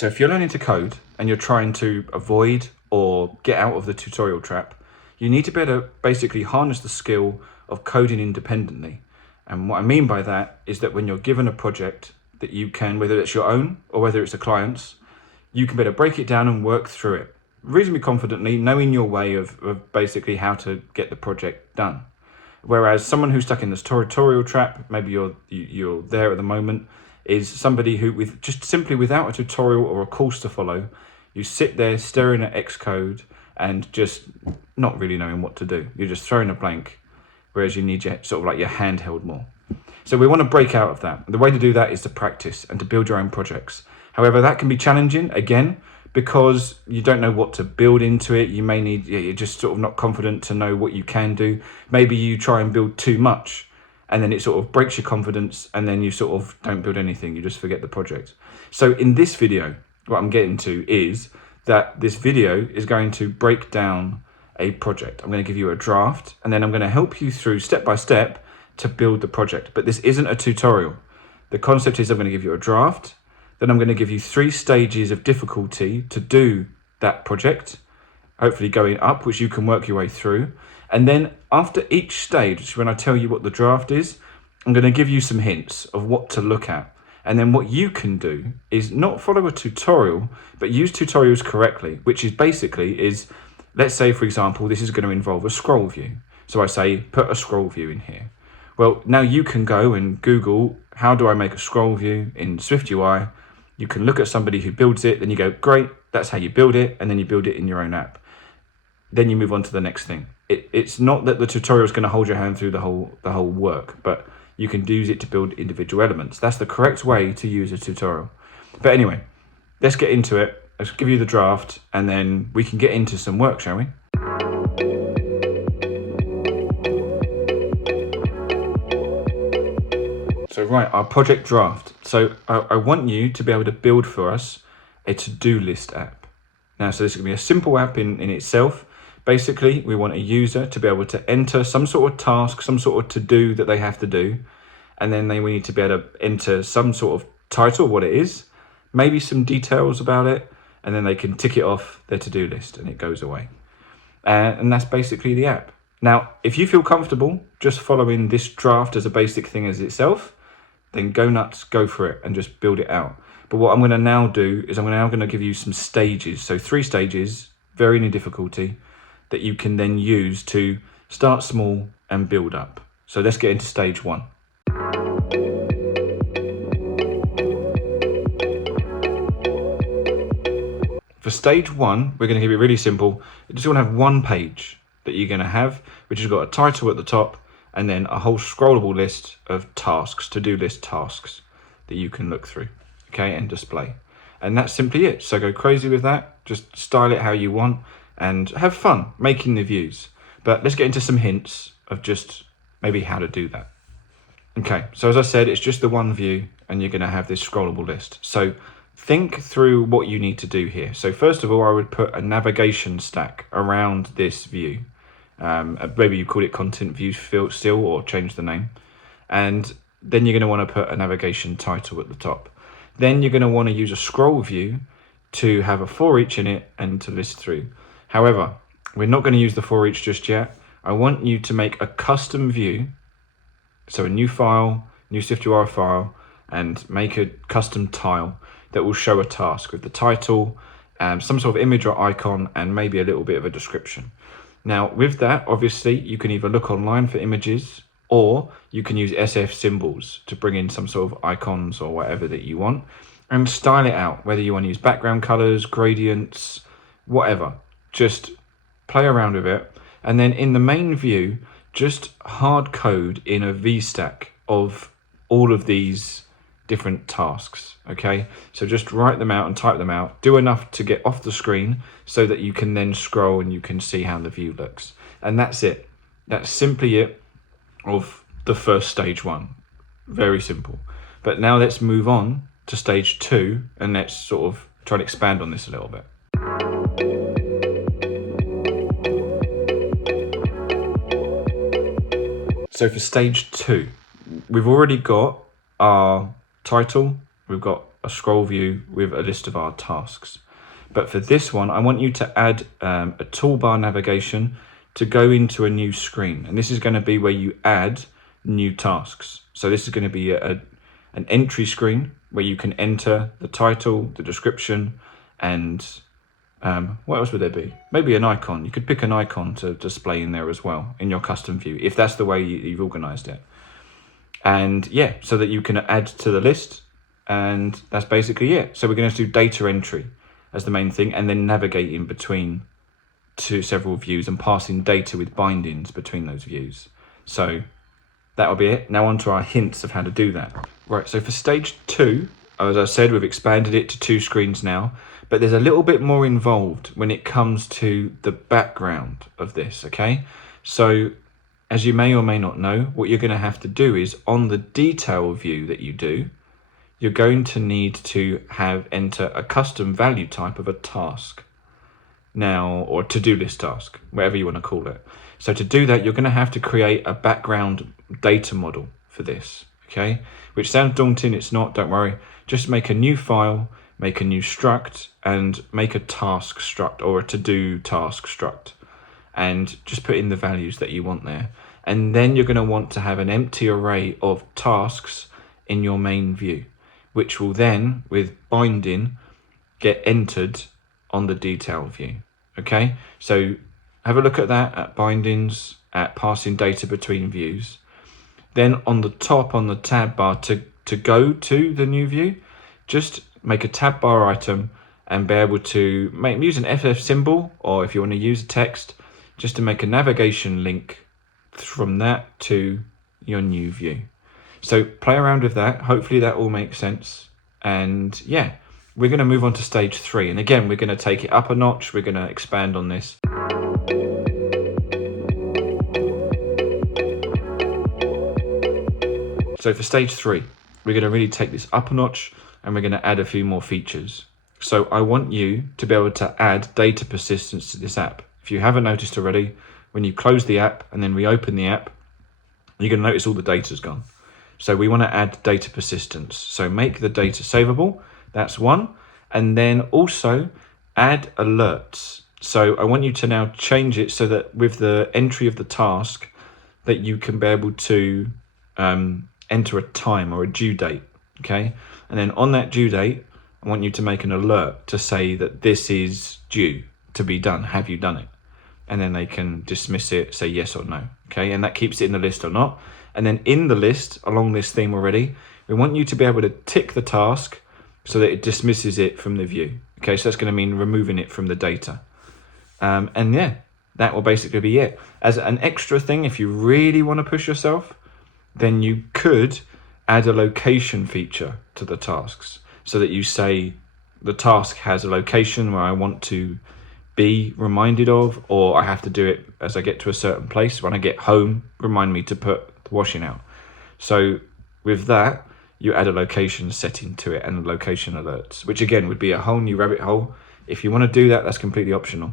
So if you're learning to code and you're trying to avoid or get out of the tutorial trap, you need to be able to basically harness the skill of coding independently. And what I mean by that is that when you're given a project that you can, whether it's your own or whether it's a client's, you can better break it down and work through it reasonably confidently, knowing your way of basically how to get the project done. Whereas someone who's stuck in this tutorial trap, maybe you're there at the moment, is somebody who with just simply without a tutorial or a course to follow, you sit there staring at Xcode and just not really knowing what to do. You're just throwing a blank, whereas you need your sort of like your handheld more. So we want to break out of that. The way to do that is to practice and to build your own projects. However, that can be challenging again because you don't know what to build into it. You may need, you're just sort of not confident to know what you can do. Maybe you try and build too much and then it sort of breaks your confidence and then you sort of don't build anything. You just forget the project. So in this video, what I'm getting to is that this video is going to break down a project. I'm going to give you a draft and then I'm going to help you through step by step to build the project. But this isn't a tutorial. The concept is I'm going to give you a draft, then I'm going to give you 3 stages of difficulty to do that project, hopefully going up, which you can work your way through. And then after each stage, when I tell you what the draft is, I'm going to give you some hints of what to look at. And then what you can do is not follow a tutorial, but use tutorials correctly, which is basically let's say, for example, this is going to involve a scroll view. So I say, put a scroll view in here. Well, now you can go and Google, how do I make a scroll view in SwiftUI? You can look at somebody who builds it, then you go, great, that's how you build it, and then you build it in your own app. Then you move on to the next thing. It's not that the tutorial is going to hold your hand through the whole work, but you can use it to build individual elements. That's the correct way to use a tutorial. But anyway, let's get into it. Let's give you the draft, and then we can get into some work, shall we? So right, our project draft. So I want you to be able to build for us a to-do list app. Now, so this is going to be a simple app in itself. Basically, we want a user to be able to enter some sort of task, some sort of to-do that they have to do. And then we need to be able to enter some sort of title, what it is, maybe some details about it, and then they can tick it off their to-do list and it goes away. And that's basically the app. Now, if you feel comfortable just following this draft as a basic thing as itself, then go nuts, go for it and just build it out. But what I'm going to now do is I'm now going to give you some stages. So 3 stages, varying in difficulty, that you can then use to start small and build up. So let's get into stage 1. For stage 1, we're going to keep it really simple. You just want to have 1 page that you're going to have, which has got a title at the top and then a whole scrollable list of tasks, to-do list tasks that you can look through, okay, and display. And that's simply it. So go crazy with that. Just style it how you want and have fun making the views. But let's get into some hints of just maybe how to do that. Okay, so as I said, it's just the 1 view and you're going to have this scrollable list. So think through what you need to do here. So first of all, I would put a navigation stack around this view. Maybe you call it content view still, or change the name. And then you're going to want to put a navigation title at the top. Then you're going to want to use a scroll view to have a for each in it and to list through. However, we're not going to use the for each just yet. I want you to make a custom view. So a new file, new SwiftUI file, and make a custom tile that will show a task with the title, some sort of image or icon, and maybe a little bit of a description. Now with that, obviously you can either look online for images or you can use SF symbols to bring in some sort of icons or whatever that you want and style it out, whether you want to use background colors, gradients, whatever. Just play around with it. And then in the main view, just hard code in a VStack of all of these different tasks, okay? So just write them out and type them out, do enough to get off the screen so that you can then scroll and you can see how the view looks. And that's it. That's simply it of the first stage 1. Very simple. But now let's move on to stage 2 and let's sort of try and expand on this a little bit. So for stage 2, we've already got our title, we've got a scroll view with a list of our tasks. But for this one, I want you to add a toolbar navigation to go into a new screen. And this is going to be where you add new tasks. So this is going to be an entry screen where you can enter the title, the description, and what else would there be? Maybe an icon. You could pick an icon to display in there as well in your custom view, if that's the way you've organized it. And yeah, so that you can add to the list. And that's basically it. So we're going to do data entry as the main thing, and then navigating between several views and passing data with bindings between those views. So that'll be it. Now on to our hints of how to do that. Right, so for stage 2, as I said, we've expanded it to 2 screens now, but there's a little bit more involved when it comes to the background of this, okay? So as you may or may not know, what you're going to have to do is on the detail view that you do, you're going to need to enter a custom value type of a task now, or to-do list task, whatever you want to call it. So to do that, you're going to have to create a background data model for this, okay? Which sounds daunting, it's not, don't worry. Just make a new file, make a new struct, and make a task struct or a to-do task struct. And just put in the values that you want there. And then you're going to want to have an empty array of tasks in your main view, which will then, with binding, get entered on the detail view. Okay, so have a look at that, at bindings, at passing data between views. Then on the top, on the tab bar, to go to the new view, just make a tab bar item and be able to use an FF symbol, or if you want to use text, just to make a navigation link from that to your new view. So play around with that. Hopefully that all makes sense. And yeah, we're going to move on to stage 3. And again, we're going to take it up a notch. We're going to expand on this. So for stage 3, we're going to really take this up a notch and we're going to add a few more features. So I want you to be able to add data persistence to this app. If you haven't noticed already, when you close the app and then reopen the app, you're going to notice all the data's gone. So we want to add data persistence. So make the data savable, that's one. And then also add alerts. So I want you to now change it so that with the entry of the task, that you can be able to enter a time or a due date, okay? And then on that due date, I want you to make an alert to say that this is due to be done. Have you done it? And then they can dismiss it, say yes or no, okay? And that keeps it in the list or not. And then in the list, along this theme already, we want you to be able to tick the task so that it dismisses it from the view. Okay, so that's going to mean removing it from the data. And yeah, that will basically be it. As an extra thing, if you really want to push yourself, then you could add a location feature to the tasks so that you say the task has a location where I want to be reminded of, or I have to do it as I get to a certain place. When I get home, remind me to put the washing out. So with that, you add a location setting to it and location alerts, which again would be a whole new rabbit hole. If you want to do that, that's completely optional.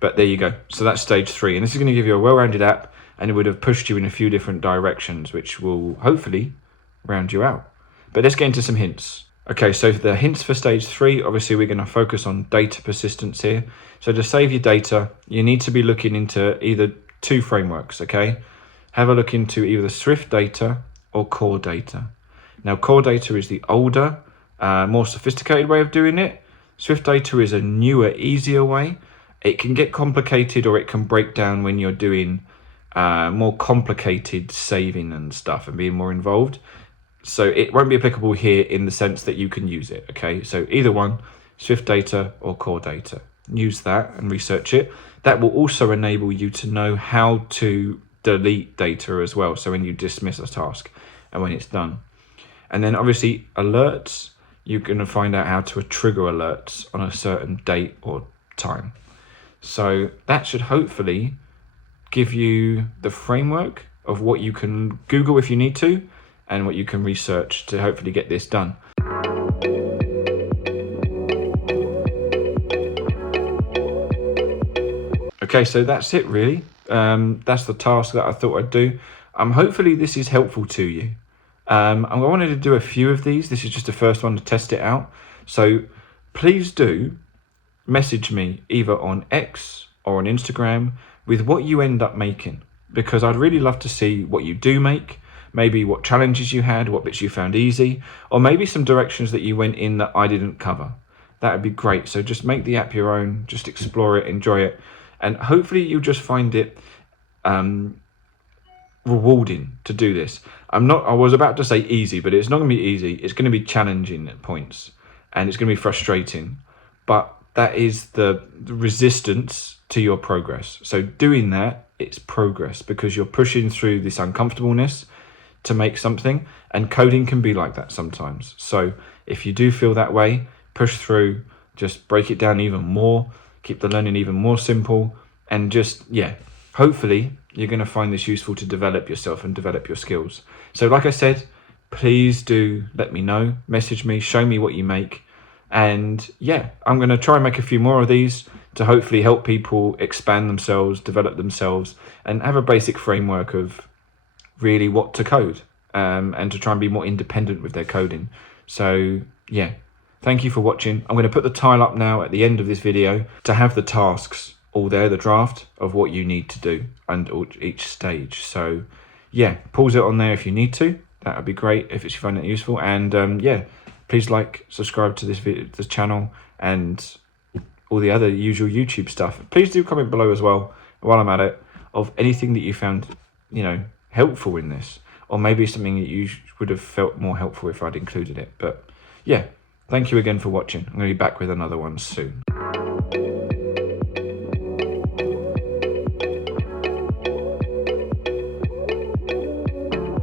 But there you go. So that's stage 3. And this is going to give you a well-rounded app, and it would have pushed you in a few different directions, which will hopefully round you out. But let's get into some hints. Okay, so for the hints for stage 3, obviously we're going to focus on data persistence here. So to save your data, you need to be looking into either 2 frameworks, okay? Have a look into either Swift data or core data. Now, core data is the older, more sophisticated way of doing it. Swift data is a newer, easier way. It can get complicated, or it can break down when you're doing more complicated saving and stuff and being more involved. So it won't be applicable here in the sense that you can use it, okay? So either one, Swift data or core data. Use that and research it. That will also enable you to know how to delete data as well. So when you dismiss a task and when it's done. And then obviously alerts, you're going to find out how to trigger alerts on a certain date or time. So that should hopefully give you the framework of what you can Google if you need to, and what you can research to hopefully get this done. Okay, so that's it really. That's the task that I thought I'd do. Hopefully this is helpful to you. I wanted to do a few of these. This is just the first one to test it out. So please do message me either on X or on Instagram with what you end up making, because I'd really love to see what you do make, maybe what challenges you had, what bits you found easy, or maybe some directions that you went in that I didn't cover. That would be great. So just make the app your own, just explore it, enjoy it, and hopefully you'll just find it rewarding to do this. I was about to say easy, but it's not going to be easy. It's going to be challenging at points, and it's going to be frustrating, but that is the resistance to your progress. So doing that, it's progress, because you're pushing through this uncomfortableness to make something, and coding can be like that sometimes. So if you do feel that way, push through, just break it down even more, keep the learning even more simple, and just, hopefully you're going to find this useful to develop yourself and develop your skills. So like I said, please do let me know, message me, show me what you make. And I'm going to try and make a few more of these to hopefully help people expand themselves, develop themselves, and have a basic framework of really what to code, and to try and be more independent with their coding. So thank you for watching. I'm going to put the tile up now at the end of this video to have the tasks all there, the draft of what you need to do and each stage. So pause it on there if you need to. That would be great if you find it useful. And please subscribe to this channel, and all the other usual YouTube stuff. Please do comment below as well, while I'm at it, of anything that you found helpful in this, or maybe something that you would have felt more helpful if I'd included it. But thank you again for watching. I'm going to be back with another one soon.